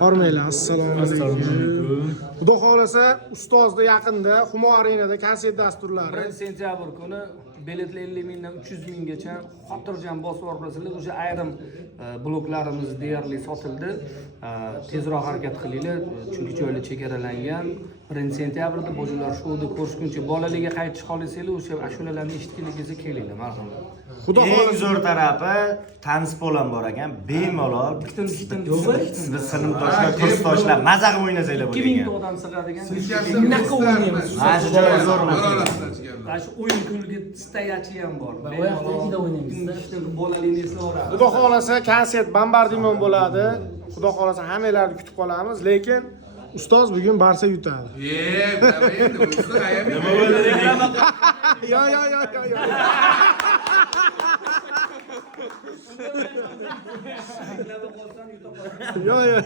Hormaylar, assalomu alaykum. Xudo xolasa, ustozda yaqinda Humo Arenada konsert dasturlari. 1-sentyabr kuni biletlar 50 mingdan 300 minggacha xotirjam bosib olasizlar. O'sha ayrim bloklarimiz deyarli sotildi. Tezroq harakat qilinglar, chunki joylar chegaralangan. 1-sentyabrda bolalar shouda ko'rishguncha bolalarga qaytib qolasizlar, o'sha ashulalarni eshitganingizda kelinglar, marhamat. Xudo Eng xolasa zo'r tarafi transport bor ekan, bemalol biz sinfdoshlar, kursdoshlar maza qilib o'ynasanglar 2000 bo'lgan. ta odam sig'adigan. Bunaqa o'ynaymiz. Mana shu joy zo'r bo'ldi. Mana shu o'yin kulgi stoyachi ham bor. Bemalol o'ynaymiz. Bolalarni eslaveradi. Xudo xolasa konsert bombardimon bo'ladi. Xudo xolasa hammalarni kutib qolamiz, lekin ustoz bugun Barsa yutadi. Nima bo'ldi degan? Yo. Yo.